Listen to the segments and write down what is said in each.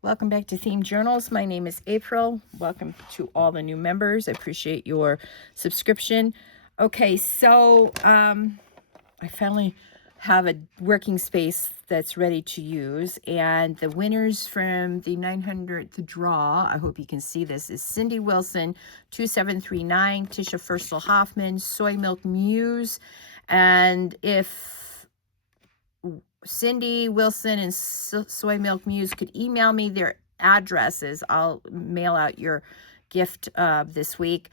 Welcome back to Themed Journals. My name is April. Welcome to all the new members. I appreciate your subscription. Okay, so I finally have a working space that's ready to use, and the winners from the 900th draw, I hope you can see this, is Cindy Wilson 2739, Tisha Furstel Hoffman, Soy Milk Muse, and if Cindy Wilson and Soy Milk Muse could email me their addresses, I'll mail out your gift this week.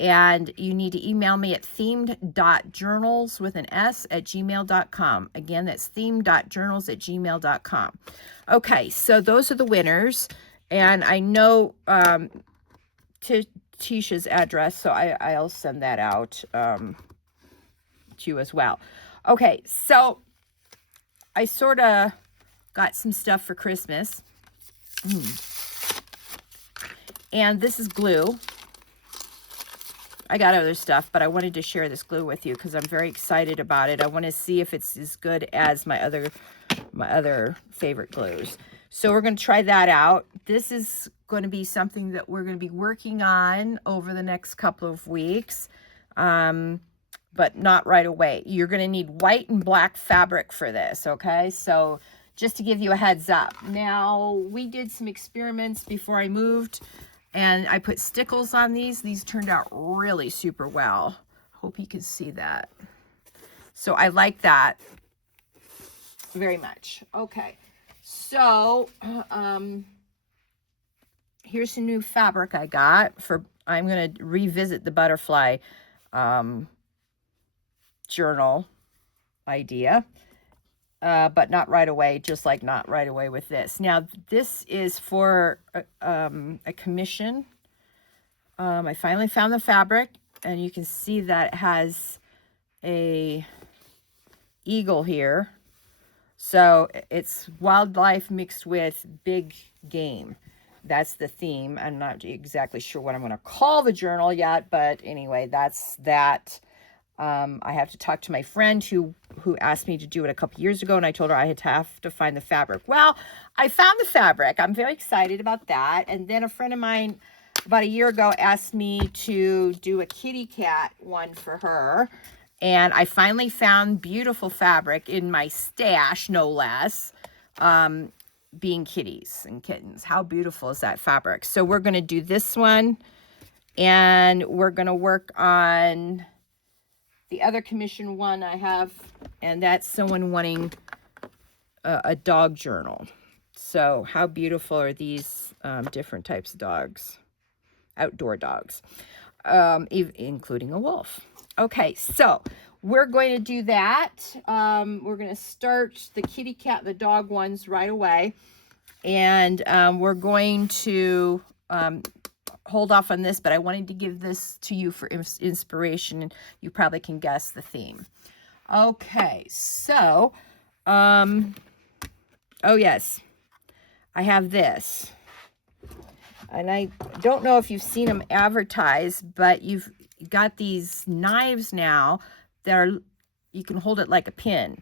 And you need to email me at themed.journals with an S at gmail.com. Again, that's themed.journals at gmail.com. Okay, so those are the winners. And I know Tisha's address, so I'll send that out to you as well. Okay, so I sort of got some stuff for Christmas. And this is glue. I got other stuff, but I wanted to share this glue with you because I'm very excited about it. I want to see if it's as good as my other favorite glues. So we're going to try that out. This is going to be something that we're going to be working on over the next couple of weeks. But not right away. You're going to need white and black fabric for this, okay? So just to give you a heads up. Now, we did some experiments before I moved, and I put stickles on these. These turned out really super well. Hope you can see that. So I like that very much. Okay, so here's some new fabric I got for, I'm going to revisit the butterfly journal idea, but not right away, just like not right away with this. Now, this is for a commission. I finally found the fabric, and you can see that it has a eagle here. So it's wildlife mixed with big game. That's the theme. I'm not exactly sure what I'm going to call the journal yet, but anyway, that's that. I have to talk to my friend who asked me to do it a couple years ago, and I told her I had to have to find the fabric. Well, I found the fabric. I'm very excited about that. And then a friend of mine about a year ago asked me to do a kitty cat one for her. And I finally found beautiful fabric in my stash, no less, being kitties and kittens. How beautiful is that fabric? So we're going to do this one, and we're going to work on the other commission one I have, and that's someone wanting a dog journal. So how beautiful are these different types of dogs, outdoor dogs, including a wolf. Okay, so we're going to do that. We're going to start the kitty cat, the dog ones right away, and we're going to hold off on this, but I wanted to give this to you for inspiration, and you probably can guess the theme. Okay, so, oh yes, I have this, and I don't know if you've seen them advertised, but you've got these knives now that are, you can hold it like a pen,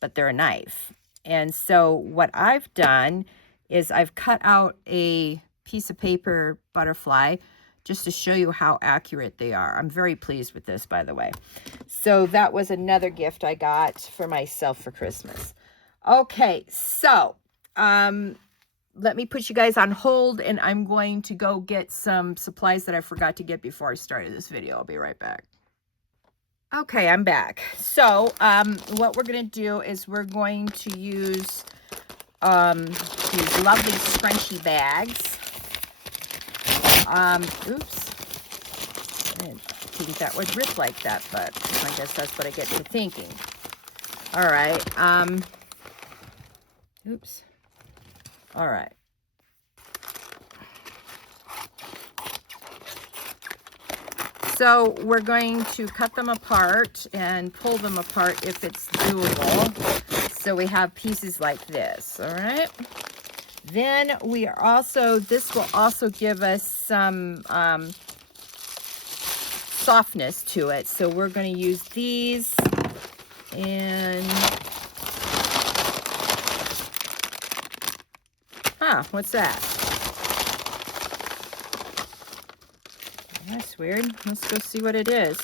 but they're a knife. And so what I've done is I've cut out a piece of paper butterfly just to show you how accurate they are. I'm very pleased with this, by the way. So that was another gift I got for myself for Christmas. Okay, so let me put you guys on hold, and I'm going to go get some supplies that I forgot to get before I started this video. I'll be right back. Okay, I'm back. So what we're going to do is we're going to use these lovely scrunchy bags. Oops, I didn't think that would rip like that, but I guess that's what I get for thinking. All right, oops, all right. So we're going to cut them apart and pull them apart if it's doable. So we have pieces like this, all right? Then we are also, this will also give us some softness to it. So we're going to use these, and Huh, what's that? That's weird. Let's go see what it is.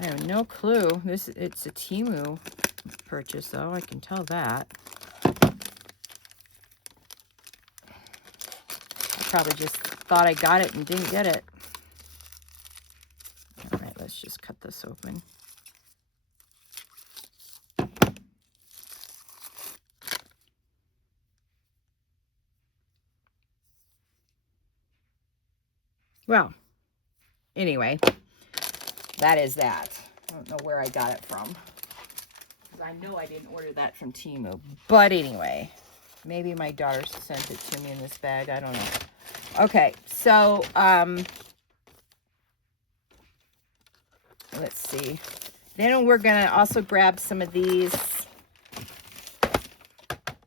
I have no clue. It's a Temu purchase, though. I can tell that. I probably just thought I got it and didn't get it. All right, let's just cut this open. Well, anyway, that is that. I don't know where I got it from, because I know I didn't order that from Temu. But anyway, maybe my daughter sent it to me in this bag. I don't know. Okay, so let's see. Then we're going to also grab some of these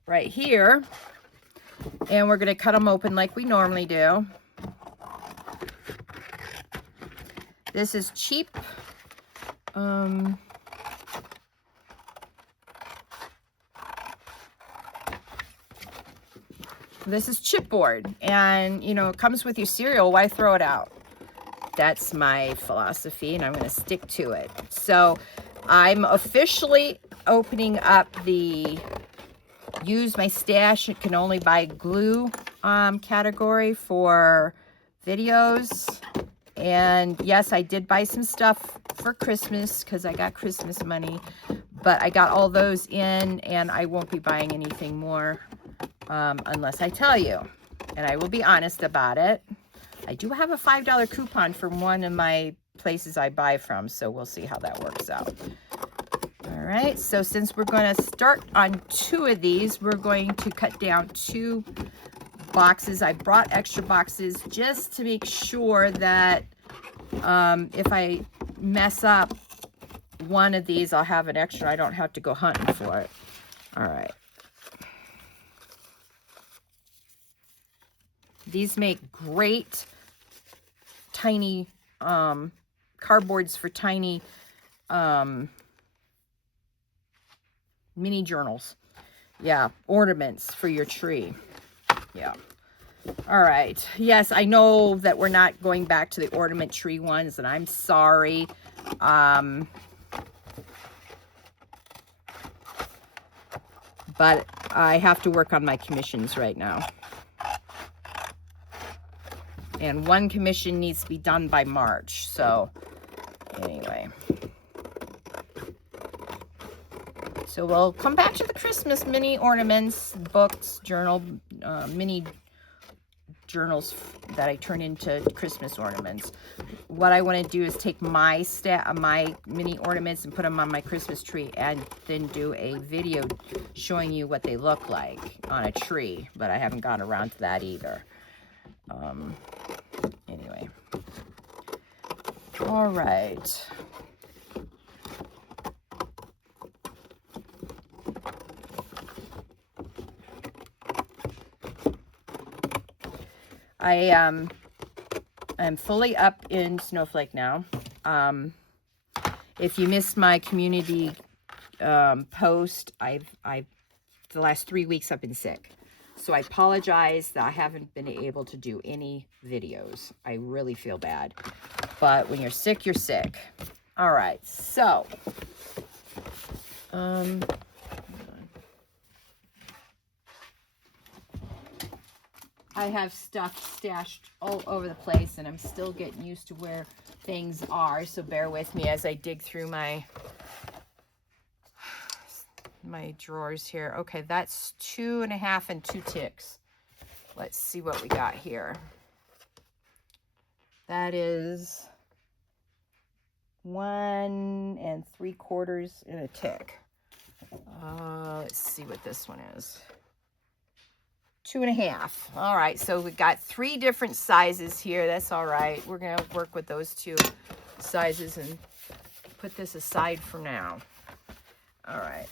right here, and we're going to cut them open like we normally do. This is cheap. This is chipboard, and you know, it comes with your cereal. Why throw it out? That's my philosophy, and I'm going to stick to it. So I'm officially opening up the use my stash. It can only buy glue category for videos. And yes, I did buy some stuff for Christmas because I got Christmas money, but I got all those in, and I won't be buying anything more unless I tell you, and I will be honest about it. I do have a $5 coupon from one of my places I buy from, so we'll see how that works out. All right, so since we're going to start on 2 of these, we're going to cut down 2 boxes. I brought extra boxes just to make sure that if I mess up one of these, I'll have an extra. I don't have to go hunting for it. All right. These make great tiny cardboards for tiny mini journals. Yeah, ornaments for your tree. Yeah. All right. Yes, I know that we're not going back to the ornament tree ones, and I'm sorry. But I have to work on my commissions right now. And one commission needs to be done by March. So anyway. So we'll come back to the Christmas mini ornaments, books, journal, mini journals that I turn into Christmas ornaments. What I want to do is take my mini ornaments and put them on my Christmas tree, and then do a video showing you what they look like on a tree. But I haven't gotten around to that either. Anyway. All right. I'm fully up in Snowflake now. If you missed my community post, the last 3 weeks I've been sick. So I apologize that I haven't been able to do any videos. I really feel bad. But when you're sick, you're sick. All right, so I have stuff stashed all over the place, and I'm still getting used to where things are, so bear with me as I dig through my drawers here. Okay, that's 2.5 and 2 ticks. Let's see what we got here. That is 1 3/4 and a tick. Let's see what this one is. 2.5. All right, so we got 3 different sizes here. That's all right. We're gonna work with those 2 sizes and put this aside for now. All right.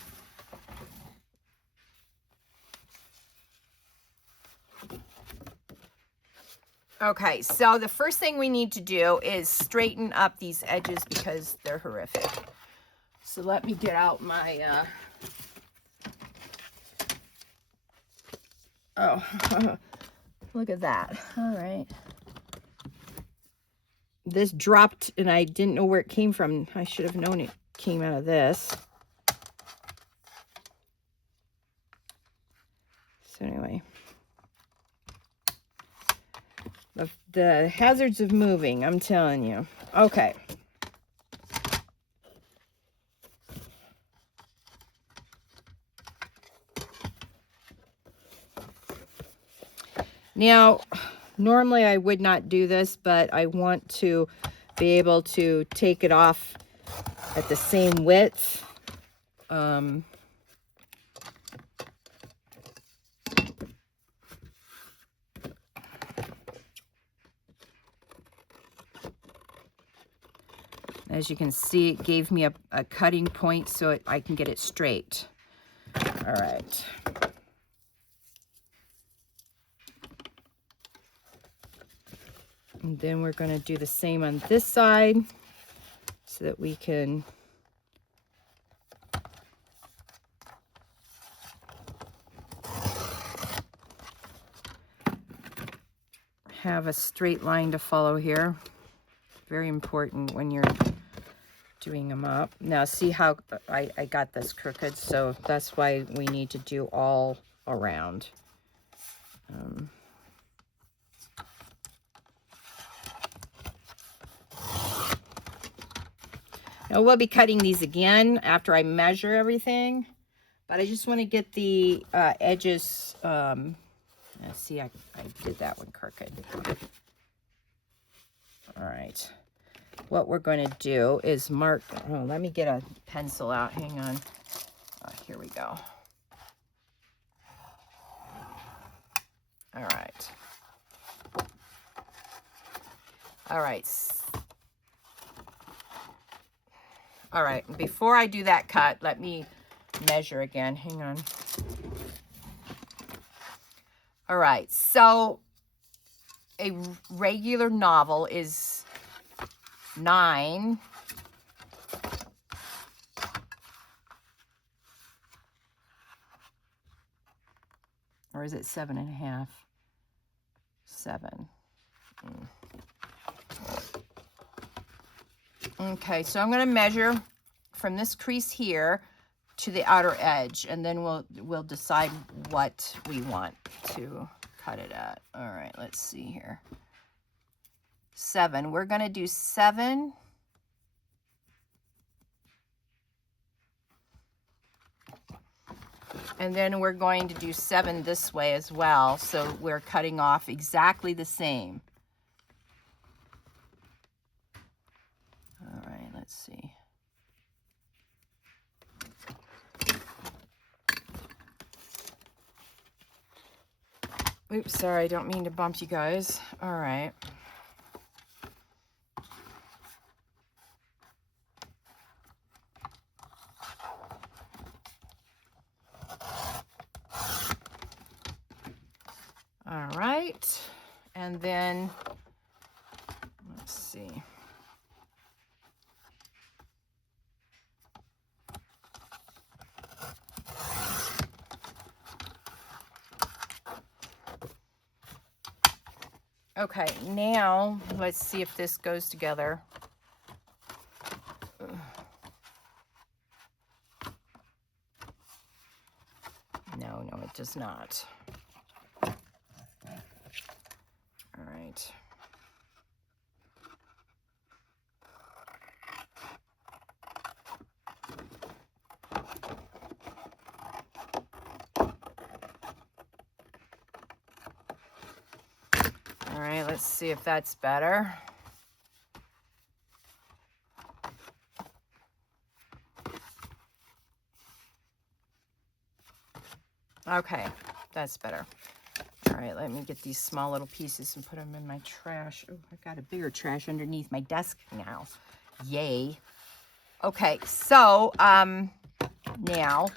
Okay, so the first thing we need to do is straighten up these edges because they're horrific. So let me get out my Oh, look at that. All right. This dropped and I didn't know where it came from. I should have known it came out of this. So anyway. The hazards of moving, I'm telling you. Okay. Now, normally I would not do this, but I want to be able to take it off at the same width. As you can see, it gave me a cutting point so I can get it straight. All right. And then we're going to do the same on this side so that we can have a straight line to follow here. Very important when you're doing them up. Now see how I got this crooked, so that's why we need to do all around. Now we'll be cutting these again after I measure everything, but I just want to get the edges. See, I did that one crooked. All right. What we're going to do is mark. Oh, let me get a pencil out. Hang on. Here we go. All right. All right. All right. Before I do that cut, let me measure again. Hang on. All right. So a regular novel is 9. Or is it 7.5? 7. Okay, so I'm going to measure from this crease here to the outer edge, and then we'll decide what we want to cut it at. All right, let's see here. 7. We're going to do 7. And then we're going to do 7 this way as well. So we're cutting off exactly the same. All right, let's see. Oops, sorry, I don't mean to bump you guys. All right. All right, and then, let's see. Okay, now let's see if this goes together. No, it does not. All right. All right, let's see if that's better. Okay, that's better. All right, let me get these small little pieces and put them in my trash. Oh, I've got a bigger trash underneath my desk now. Yay. Okay, so now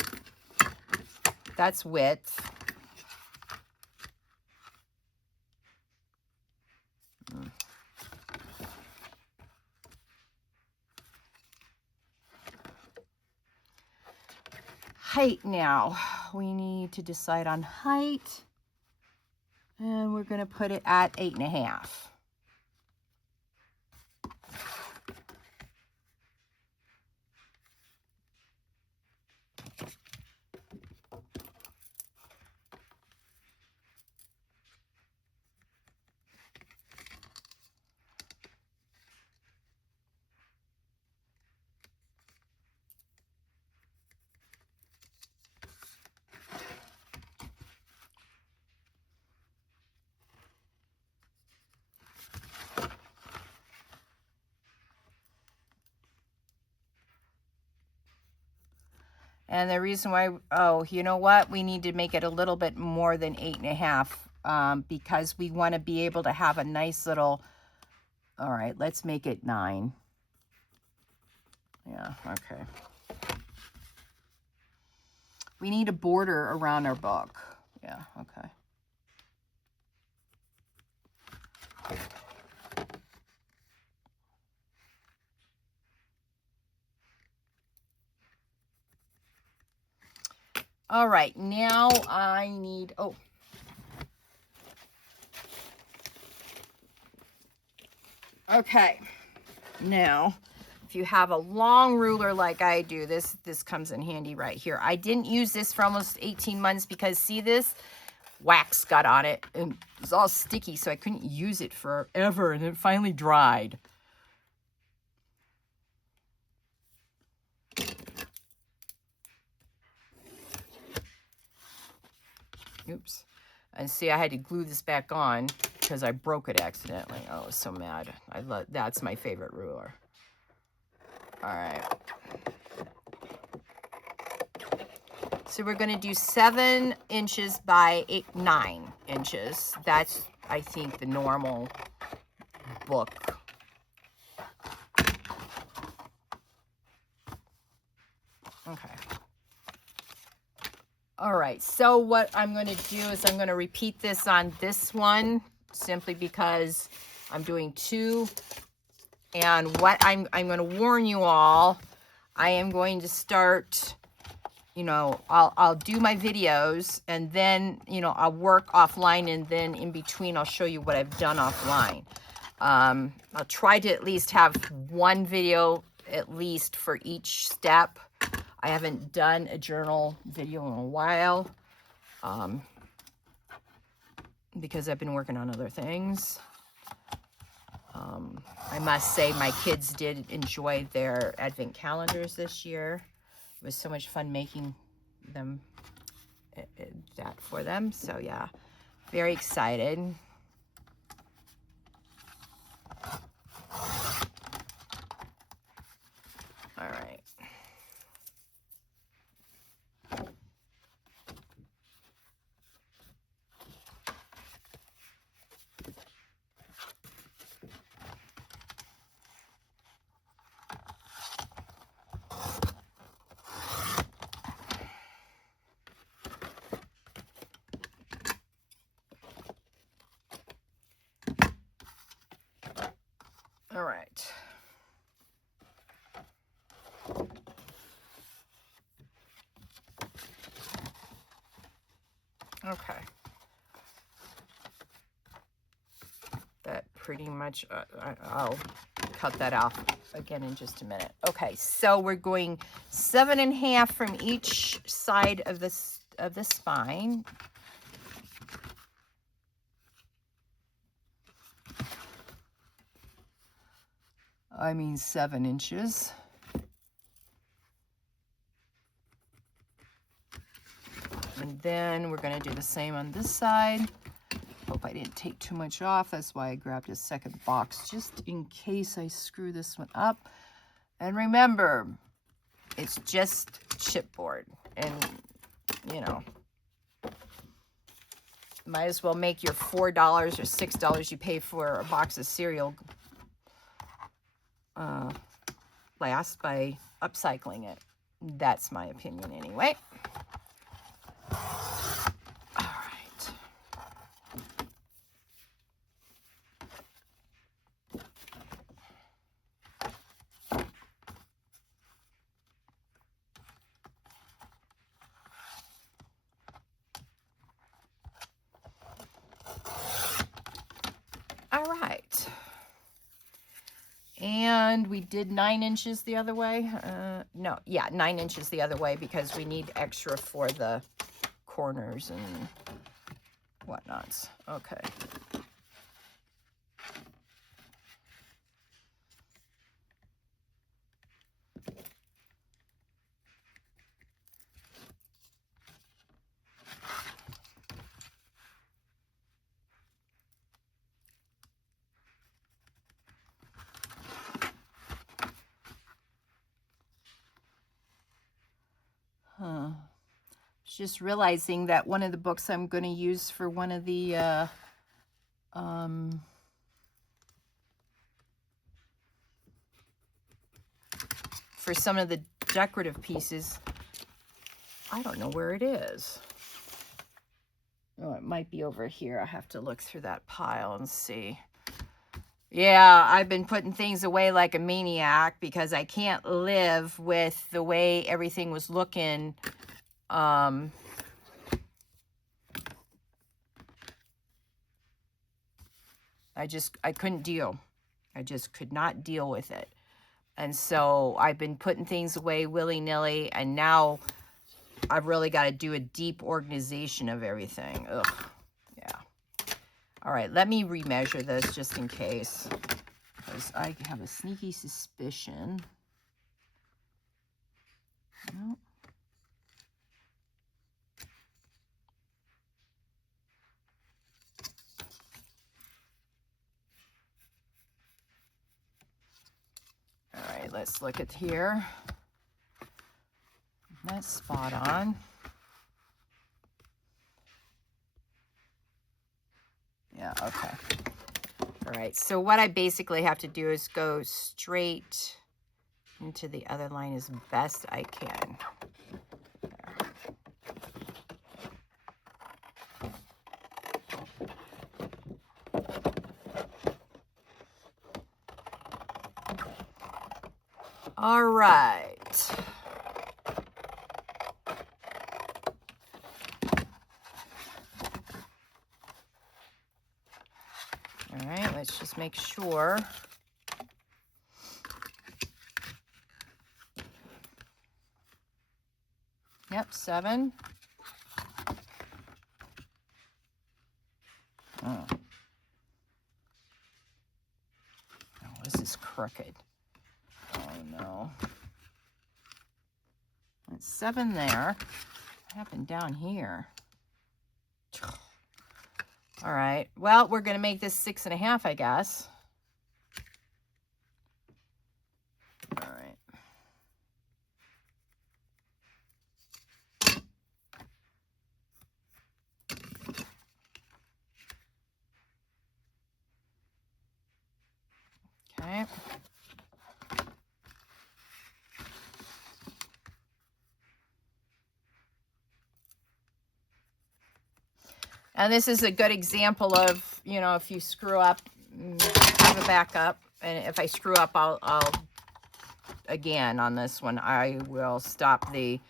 that's width. Height now. We need to decide on height. And we're going to put it at 8.5. And the reason why, oh, you know what? We need to make it a little bit more than 8.5 because we want to be able to have a nice little, all right, let's make it 9. Yeah, okay. We need a border around our book. Yeah, okay. All right, now I need, oh. Okay, now, if you have a long ruler like I do, this comes in handy right here. I didn't use this for almost 18 months because, see this? Wax got on it and it was all sticky, so I couldn't use it forever, and it finally dried. Oops. And see, I had to glue this back on because I broke it accidentally. Oh, I was so mad. That's my favorite ruler. All right. So we're going to do 7 inches by 9 inches. That's, I think, the normal book. Okay. All right, so what I'm going to do is I'm going to repeat this on this one simply because I'm doing 2. And what I'm going to warn you all, I am going to start, you know, I'll do my videos and then, you know, I'll work offline, and then in between I'll show you what I've done offline. I'll try to at least have one video at least for each step. I haven't done a journal video in a while because I've been working on other things. I must say my kids did enjoy their advent calendars this year. It was so much fun making them, that for them. So yeah, very excited. All right. All right. Okay. That pretty much, I'll cut that off again in just a minute. Okay, so we're going 7.5 from each side of the spine. I mean 7 inches. And then we're going to do the same on this side. Hope I didn't take too much off. That's why I grabbed a second box, just in case I screw this one up. And remember, it's just chipboard. And, you know, might as well make your $4 or $6 you pay for a box of cereal last by upcycling it. That's my opinion anyway. All right. And we did 9 inches the other way. No, yeah, 9 inches the other way because we need extra for the corners and whatnots. Okay. Just realizing that one of the books I'm going to use for one of the for some of the decorative pieces, I don't know where it is. Oh, it might be over here. I have to look through that pile and see. Yeah, I've been putting things away like a maniac because I can't live with the way everything was looking. I couldn't deal. I just could not deal with it. And so I've been putting things away willy-nilly, and now I've really got to do a deep organization of everything. Ugh, yeah. All right, let me remeasure this just in case, because I have a sneaky suspicion. No. All right, let's look at here. That's spot on. Yeah, okay. All right, so what I basically have to do is go straight into the other line as best I can. There. All right. All right, let's just make sure. Yep, 7. Oh. Oh, this is crooked. Oh no. It's 7 there. What happened down here? All right. Well, we're going to make this 6.5, I guess. All right. Okay. And this is a good example of, you know, if you screw up, have a backup. And if I screw up, I'll again, on this one, I will stop the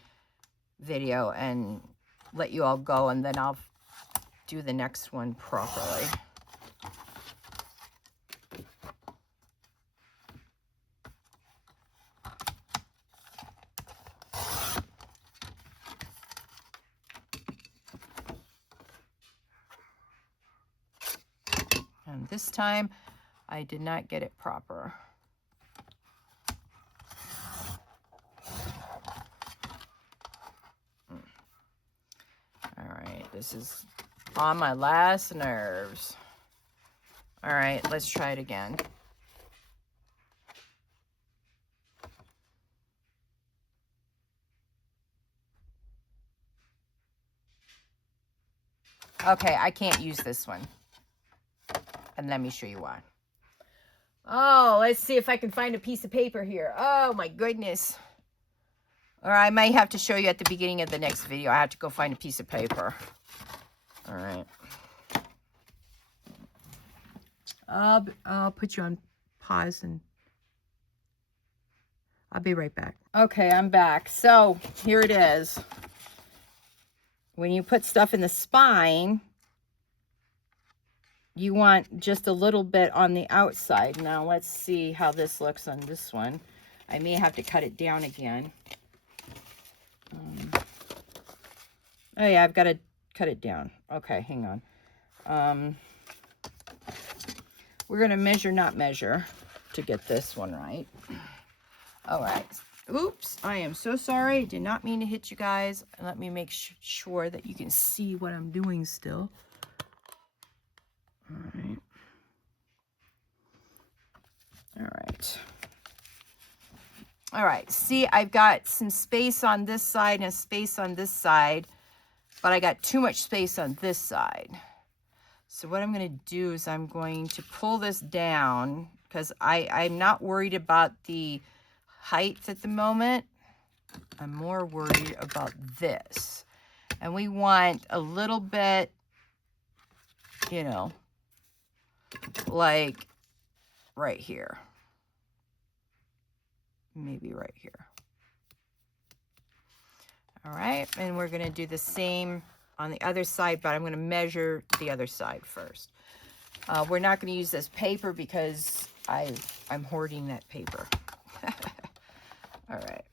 video and let you all go, and then I'll do the next one properly. And this time, I did not get it proper. All right, this is on my last nerves. All right, let's try it again. Okay, I can't use this one. And let me show you why. Oh, let's see if I can find a piece of paper here. Oh, my goodness. Or I might have to show you at the beginning of the next video. I have to go find a piece of paper. All right. I'll put you on pause and I'll be right back. Okay, I'm back. So here it is. When you put stuff in the spine, you want just a little bit on the outside. Now let's see how this looks on this one. I may have to cut it down again. Oh yeah, I've got to cut it down. Okay, hang on. We're going to measure, not measure, to get this one right. All right. Oops, I am so sorry. Did not mean to hit you guys. Let me make sure that you can see what I'm doing still. All right. All right. All right. See, I've got some space on this side and space on this side, but I got too much space on this side. So what I'm going to do is I'm going to pull this down because I'm not worried about the height at the moment. I'm more worried about this. And we want a little bit, you know, like right here. Maybe right here. All right, and we're going to do the same on the other side, but I'm going to measure the other side first. We're not going to use this paper because I'm hoarding that paper. All right.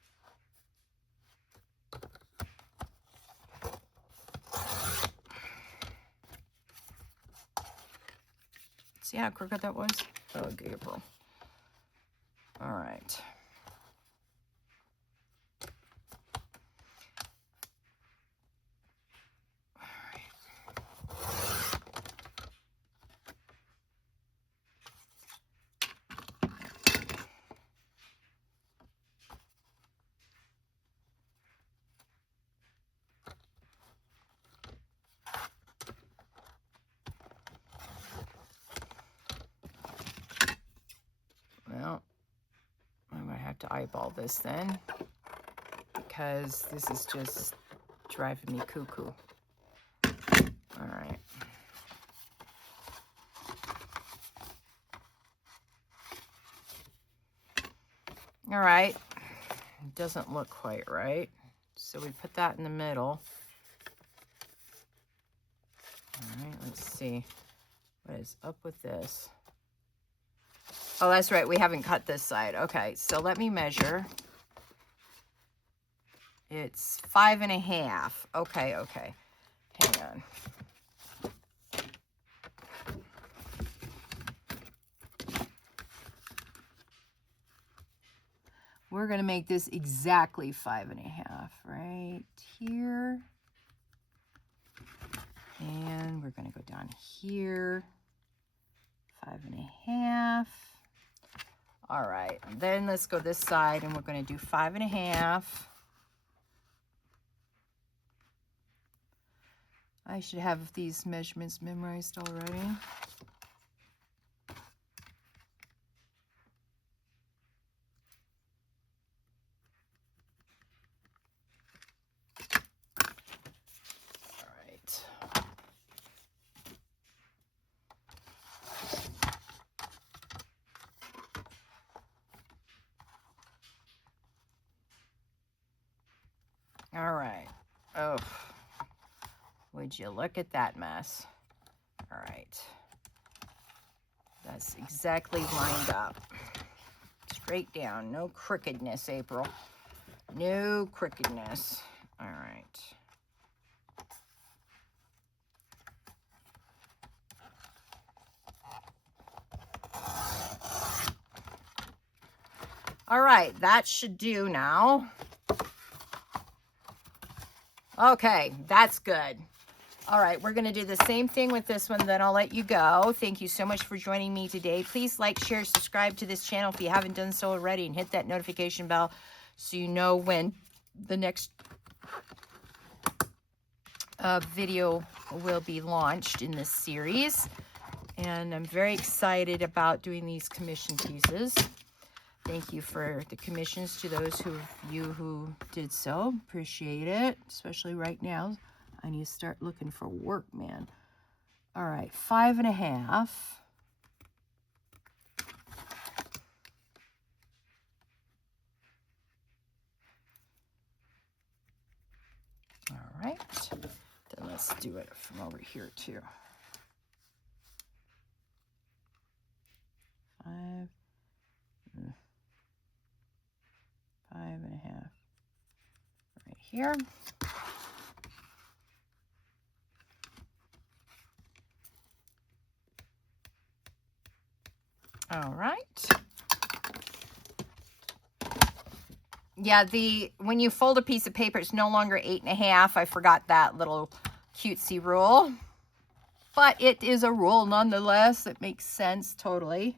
See how crooked that was? Oh, Gabriel. All right. Well, I'm going to have to eyeball this then because this is just driving me cuckoo. All right. All right. It doesn't look quite right. So we put that in the middle. All right, let's see. What is up with this? Oh, that's right. We haven't cut this side. Okay, so let me measure. It's 5.5. Okay. Hang on. We're going to make this exactly 5.5 right here. And we're going to go down here. 5.5. All right, then let's go this side and we're going to do 5.5. I should have these measurements memorized already. All right. All right. Oh, would you look at that mess? All right. That's exactly lined up. Straight down. No crookedness, April. No crookedness. All right. All right, that should do now. Okay, that's good. All right, we're going to do the same thing with this one, then I'll let you go. Thank you so much for joining me today. Please like, share, subscribe to this channel if you haven't done so already, and hit that notification bell so you know when the next video will be launched in this series. And I'm very excited about doing these commission pieces. Thank you for the commissions to those who did so. Appreciate it, especially right now. I need to start looking for work, man. All right, 5.5. All right, then let's do it from over here too. 5.5 right here. All right. Yeah, when you fold a piece of paper, it's no longer 8.5. I forgot that little cutesy rule. But it is a rule nonetheless. It makes sense totally.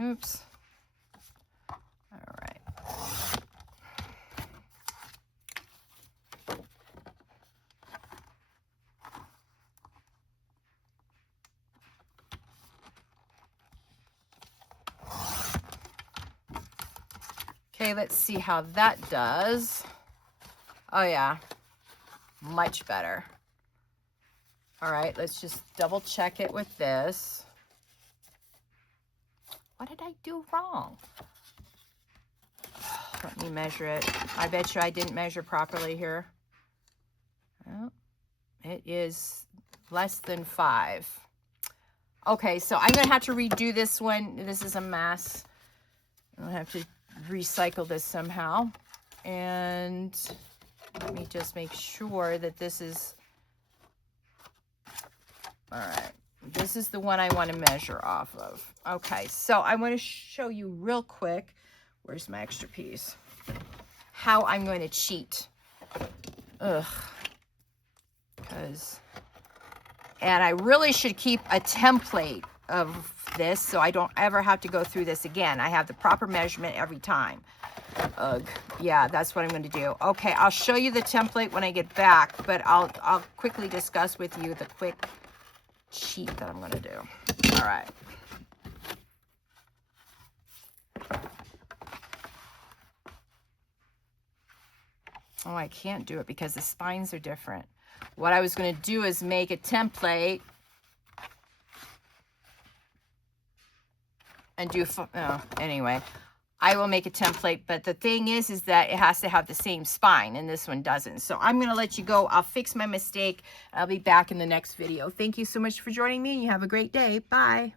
Oops. All right. Okay, let's see how that does. Oh yeah, much better. All right, let's just double check it with this. What did I do wrong? Let me measure it. I bet you I didn't measure properly here. Well, it is less than 5. Okay, so I'm going to have to redo this one. This is a mess. I'll have to recycle this somehow. And let me just make sure that this is... All right. This is the one I want to measure off of. Okay, so I want to show you real quick. Where's my extra piece? How I'm going to cheat. Ugh. And I really should keep a template of this so I don't ever have to go through this again. I have the proper measurement every time. Ugh. Yeah, that's what I'm going to do. Okay, I'll show you the template when I get back, but I'll quickly discuss with you the quick cheat that I'm going to do. All right. Oh, I can't do it because the spines are different. What I was going to do is make a template and do, anyway, I will make a template, but the thing is that it has to have the same spine and this one doesn't. So I'm going to let you go. I'll fix my mistake. I'll be back in the next video. Thank you so much for joining me. You have a great day. Bye.